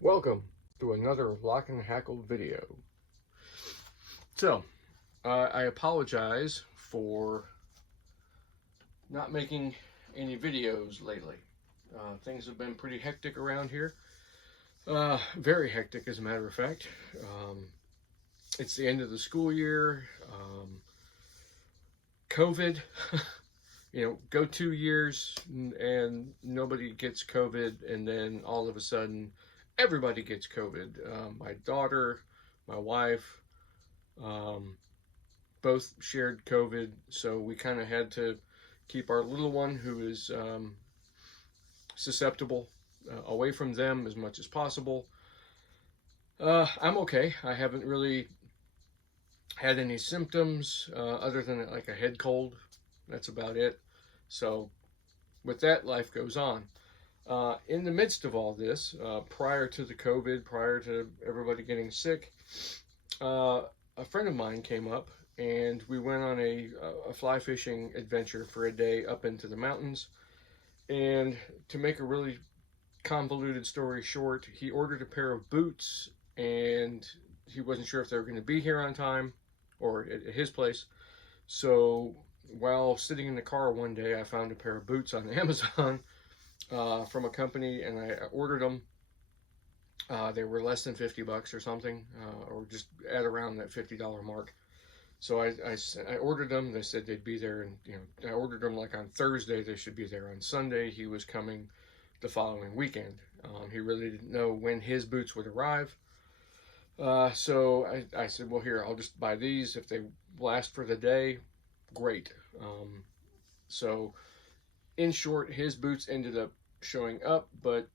Welcome to another Lock&Hackle video. So, I apologize for not making any videos lately. Things have been pretty hectic around here. Very hectic, as a matter of fact. It's the end of the school year. COVID, go 2 years and nobody gets COVID, and then all of a sudden, everybody gets COVID. My daughter, my wife, both shared COVID, so we kind of had to keep our little one, who is susceptible, away from them as much as possible. I'm okay. I haven't really had any symptoms other than like a head cold. That's about it. So, with that, life goes on. In the midst of all this, prior to the COVID, prior to everybody getting sick, a friend of mine came up and we went on a fly fishing adventure for a day up into the mountains. And to make a really convoluted story short, he ordered a pair of boots and he wasn't sure if they were going to be here on time or at his place. So while sitting in the car one day, I found a pair of boots on Amazon from a company, and I ordered them. They were less than $50 or something, or just at around that $50 mark. So I ordered them. They said they'd be there, and I ordered them like on Thursday. They should be there on Sunday. He was coming the following weekend. He really didn't know when his boots would arrive. So I said, well, here, I'll just buy these. If they last for the day, great. So in short, his boots ended up showing up, but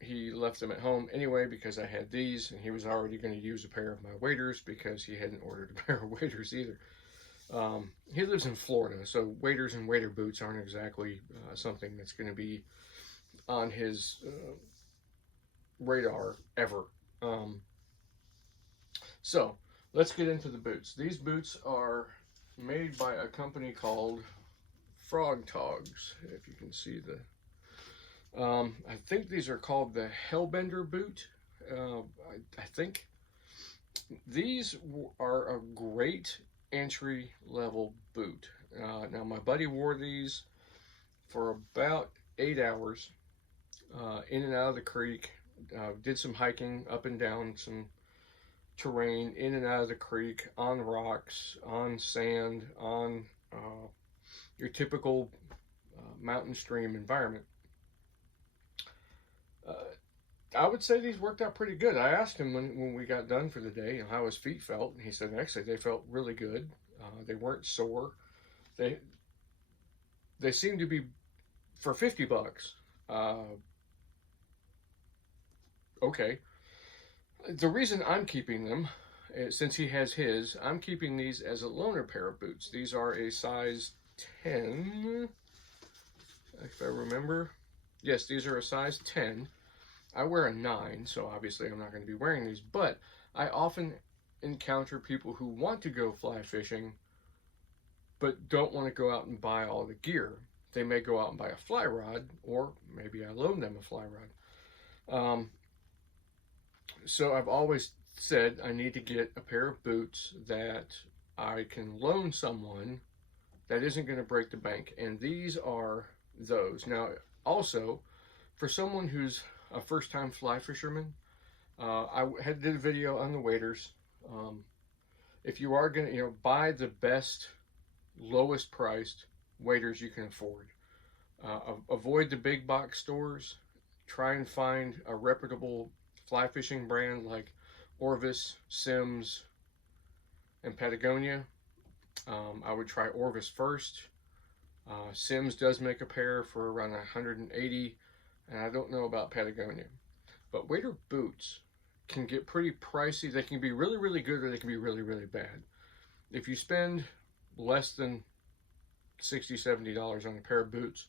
he left them at home anyway because I had these, and he was already going to use a pair of my waders because he hadn't ordered a pair of waders either. He lives in Florida, so waders and wader boots aren't exactly something that's going to be on his radar ever. So let's get into the boots. These boots are made by a company called FrogToggs, if you can see the I think these are called the hellbender boot. I think these are a great entry level boot. Now my buddy wore these for about 8 hours in and out of the creek. Did some hiking up and down some terrain, in and out of the creek, on rocks, on sand, on your typical mountain stream environment. I would say these worked out pretty good. I asked him when we got done for the day how his feet felt, and he said actually they felt really good. They weren't sore. They seemed to be, for $50. Okay. The reason I'm keeping them, since he has his, I'm keeping these as a loaner pair of boots. These are a size 10, if I remember. Yes, these are a size 10. I wear a 9, so obviously I'm not going to be wearing these, but I often encounter people who want to go fly fishing but don't want to go out and buy all the gear. They may go out and buy a fly rod, or maybe I loan them a fly rod. So I've always said I need to get a pair of boots that I can loan someone that isn't going to break the bank, and these are those. Now, also, for someone who's a first-time fly fisherman, I did a video on the waders. If you are going to, buy the best, lowest priced waders you can afford. Avoid the big box stores. Try and find a reputable fly fishing brand like Orvis, Sims, and Patagonia. I would try Orvis first. Sims does make a pair for around 180, and I don't know about Patagonia. But wader boots can get pretty pricey. They can be really, really good, or they can be really, really bad. If you spend less than $60, $70 on a pair of boots,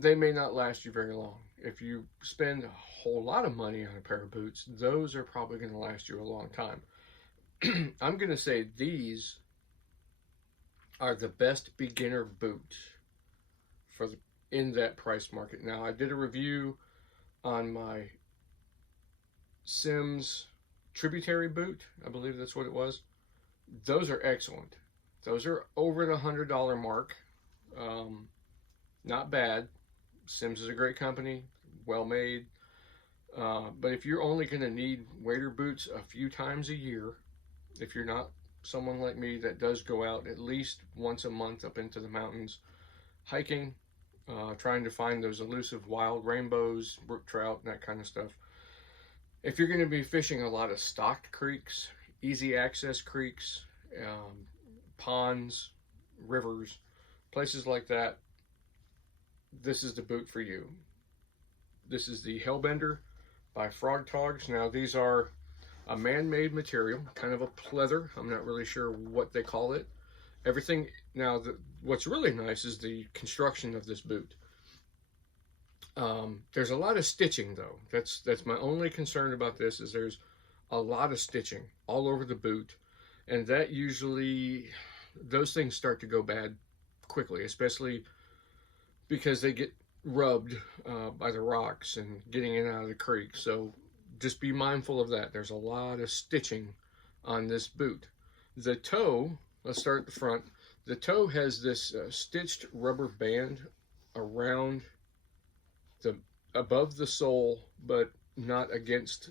they may not last you very long. If you spend a whole lot of money on a pair of boots, those are probably going to last you a long time. I'm going to say these are the best beginner boot in that price market. Now, I did a review on my Sims tributary boot. I believe that's what it was. Those are excellent. Those are over the $100 mark. Not bad. Sims is a great company, well made. But if you're only going to need wader boots a few times a year, if you're not someone like me that does go out at least once a month up into the mountains hiking, trying to find those elusive wild rainbows, brook trout, and that kind of stuff. If you're going to be fishing a lot of stocked creeks, easy access creeks, ponds, rivers, places like that, this is the boot for you. This is the Hellbender by FrogToggs. Now these are a man-made material, kind of a pleather. I'm not really sure what they call it. Everything, now what's really nice is the construction of this boot. There's a lot of stitching though. That's my only concern about this, is there's a lot of stitching all over the boot, and that usually, those things start to go bad quickly, especially because they get rubbed by the rocks and getting in and out of the creek. So just be mindful of that. There's a lot of stitching on this boot. The toe, let's start at the front. The toe has this stitched rubber band around above the sole, but not against,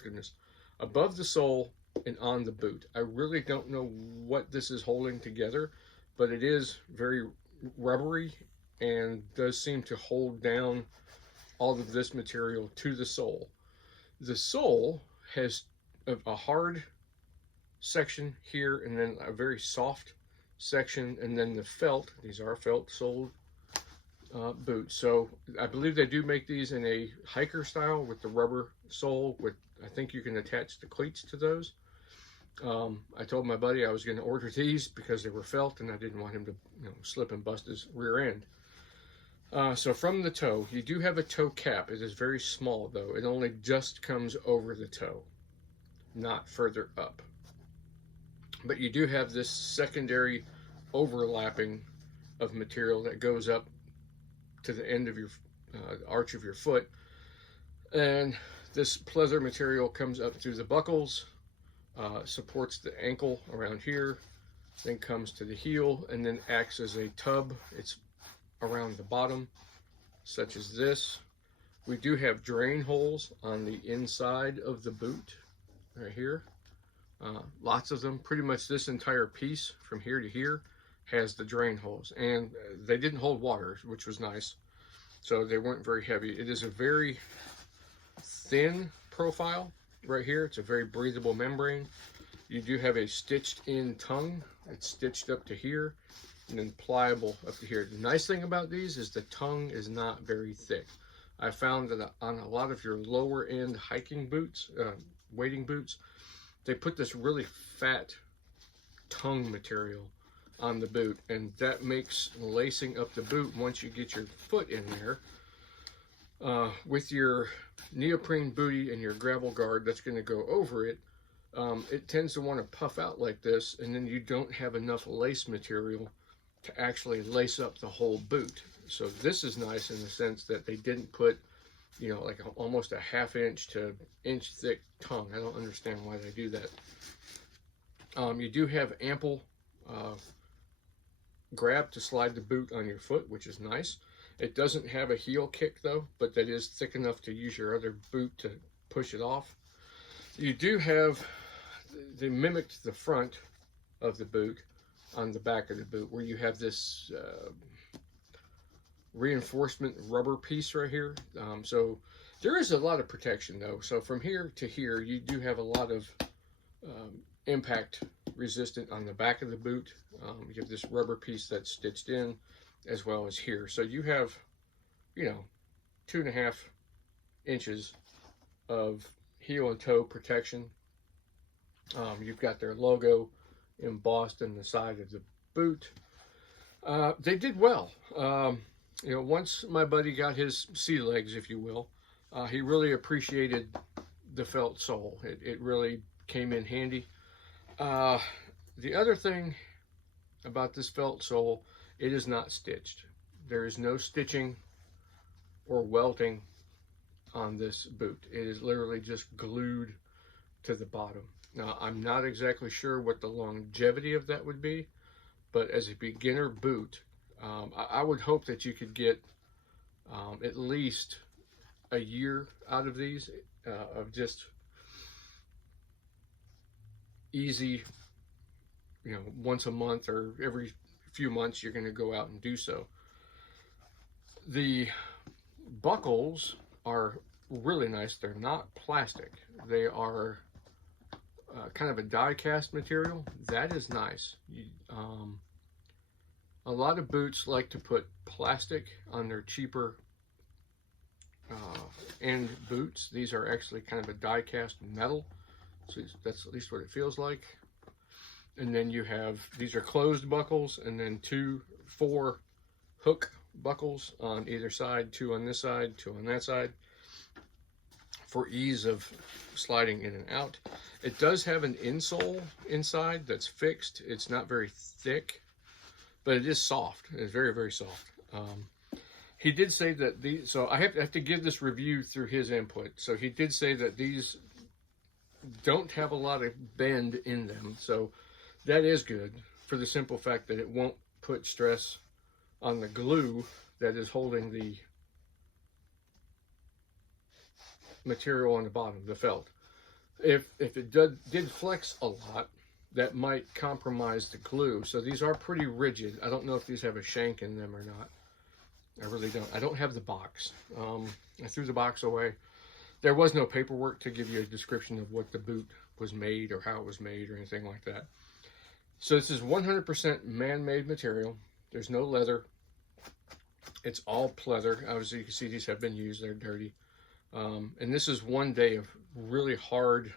goodness, above the sole and on the boot. I really don't know what this is holding together, but it is very rubbery and does seem to hold down all of this material to the sole. The sole has a hard section here, and then a very soft section, and then the felt. These are felt soled boots. So I believe they do make these in a hiker style with the rubber sole. With, I think you can attach the cleats to those. I told my buddy I was going to order these because they were felt, and I didn't want him to, slip and bust his rear end. So from the toe, you do have a toe cap. It is very small though. It only just comes over the toe, not further up. But you do have this secondary overlapping of material that goes up to the end of your arch of your foot, and this pleather material comes up through the buckles, supports the ankle around here, then comes to the heel, and then acts as a tub. It's around the bottom, such as this. We do have drain holes on the inside of the boot right here. Lots of them. Pretty much this entire piece from here to here has the drain holes, and they didn't hold water, which was nice, so they weren't very heavy. It is a very thin profile right here. It's a very breathable membrane. You do have a stitched in tongue. It's stitched up to here and then pliable up to here. The nice thing about these is the tongue is not very thick. I found that on a lot of your lower end hiking boots, wading boots, they put this really fat tongue material on the boot, and that makes lacing up the boot, once you get your foot in there, with your neoprene bootie and your gravel guard that's going to go over it, it tends to want to puff out like this, and then you don't have enough lace material to actually lace up the whole boot. So this is nice in the sense that they didn't put, like almost a ½ to inch thick tongue. I don't understand why they do that. You do have ample grab to slide the boot on your foot, which is nice. It doesn't have a heel kick though, but that is thick enough to use your other boot to push it off. You do have, they mimicked the front of the boot on the back of the boot, where you have this reinforcement rubber piece right here. So there is a lot of protection though. So from here to here, you do have a lot of impact resistant on the back of the boot. You have this rubber piece that's stitched in, as well as here. So you have, 2.5 inches of heel and toe protection. You've got their logo embossed in the side of the boot. They did well. Once my buddy got his sea legs, if you will, he really appreciated the felt sole. It really came in handy. The other thing about this felt sole, it is not stitched. There is no stitching or welting on this boot. It is literally just glued to the bottom. Now, I'm not exactly sure what the longevity of that would be, but as a beginner boot, I would hope that you could get at least a year out of these, of just easy, once a month or every few months you're going to go out and do so. The buckles are really nice. They're not plastic. They are kind of a die-cast material. That is nice. A lot of boots like to put plastic on their cheaper end boots. These are actually kind of a die-cast metal, so that's at least what it feels like. And then you have, these are closed buckles, and then 4 hook buckles on either side, 2 on this side, 2 on that side, for ease of sliding in and out. It does have an insole inside that's fixed. It's not very thick, but it is soft. It's very, very soft. He did say that these, so I have to give this review through his input. So he did say that these don't have a lot of bend in them. So that is good, for the simple fact that it won't put stress on the glue that is holding the material on the bottom, the felt. If it did flex a lot, that might compromise the glue. So these are pretty rigid. I don't know if these have a shank in them or not. I really don't. I don't have the box. I threw the box away. There was no paperwork to give you a description of what the boot was made or how it was made or anything like that. So this is 100% man-made material. There's no leather. It's all pleather. Obviously, you can see these have been used. They're dirty. And this is one day of really hard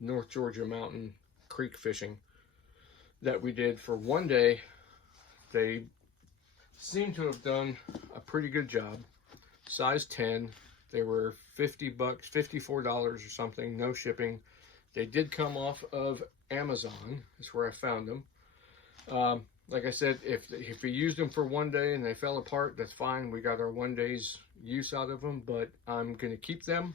North Georgia mountain creek fishing that we did for one day. They seem to have done a pretty good job. Size 10. They were $50, $54 or something, no shipping. They did come off of Amazon. That's where I found them. Like I said, if we used them for one day and they fell apart, that's fine. We got our one day's use out of them, but I'm going to keep them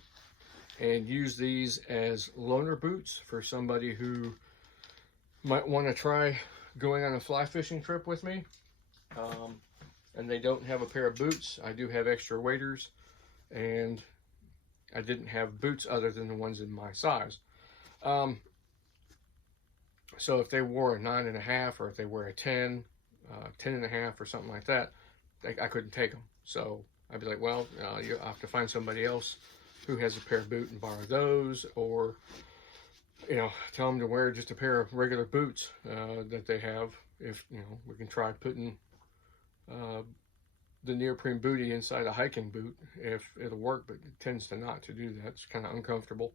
and use these as loaner boots for somebody who might want to try going on a fly fishing trip with me. And they don't have a pair of boots. I do have extra waders, and I didn't have boots other than the ones in my size. So if they wore a 9.5, or if they wear a 10, 10.5 or something like that, I couldn't take them. So I'd be like, well, you have to find somebody else who has a pair of boots and borrow those, or, tell them to wear just a pair of regular boots that they have. If, we can try putting the neoprene bootie inside a hiking boot if it'll work, but it tends to not to do that. It's kind of uncomfortable.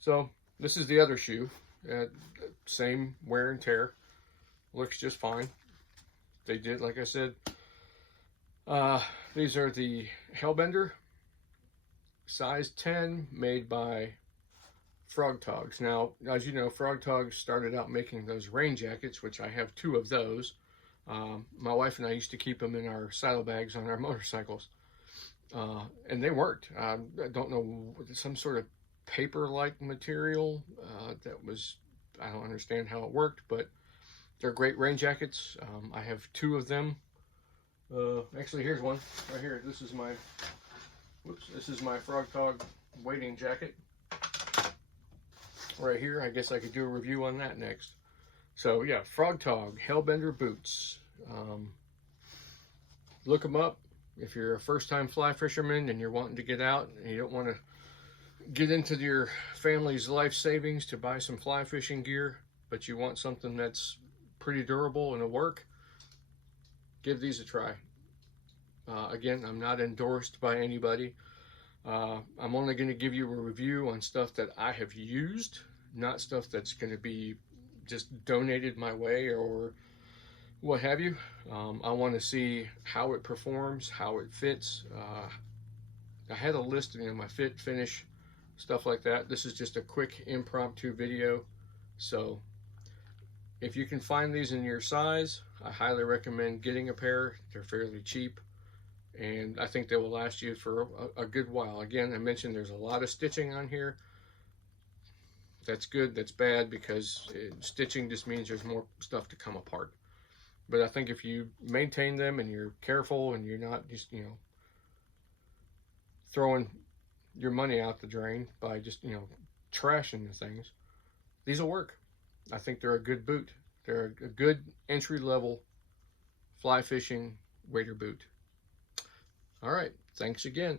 So this is the other shoe. Same wear and tear. Looks just fine. They did, like I said, these are the Hellbender, size 10, made by FrogToggs. Now, as you know, FrogToggs started out making those rain jackets, which I have 2 of those. My wife and I used to keep them in our saddlebags on our motorcycles, and they worked. I don't know, some sort of paper-like material that was, I don't understand how it worked, but they're great rain jackets. I have 2 of them. Actually, here's one right here. This is my FrogTogg wading jacket right here. I guess I could do a review on that next. So yeah, FrogTogg Hellbender boots. Look them up if you're a first-time fly fisherman and you're wanting to get out and you don't want to get into your family's life savings to buy some fly fishing gear, but you want something that's pretty durable and will work. Give these a try. Again, I'm not endorsed by anybody. I'm only going to give you a review on stuff that I have used, not stuff that's going to be just donated my way or what have you. I want to see how it performs, how it fits. I had a list of my fit, finish, stuff like that. This is just a quick impromptu video. So if you can find these in your size, I highly recommend getting a pair. They're fairly cheap, and I think they will last you for a good while. Again, I mentioned there's a lot of stitching on here. That's good, that's bad, because stitching just means there's more stuff to come apart. But I think if you maintain them and you're careful and you're not just, throwing your money out the drain by just, trashing the things, these will work. I think they're a good boot. They're a good entry-level fly fishing wader boot. All right, thanks again.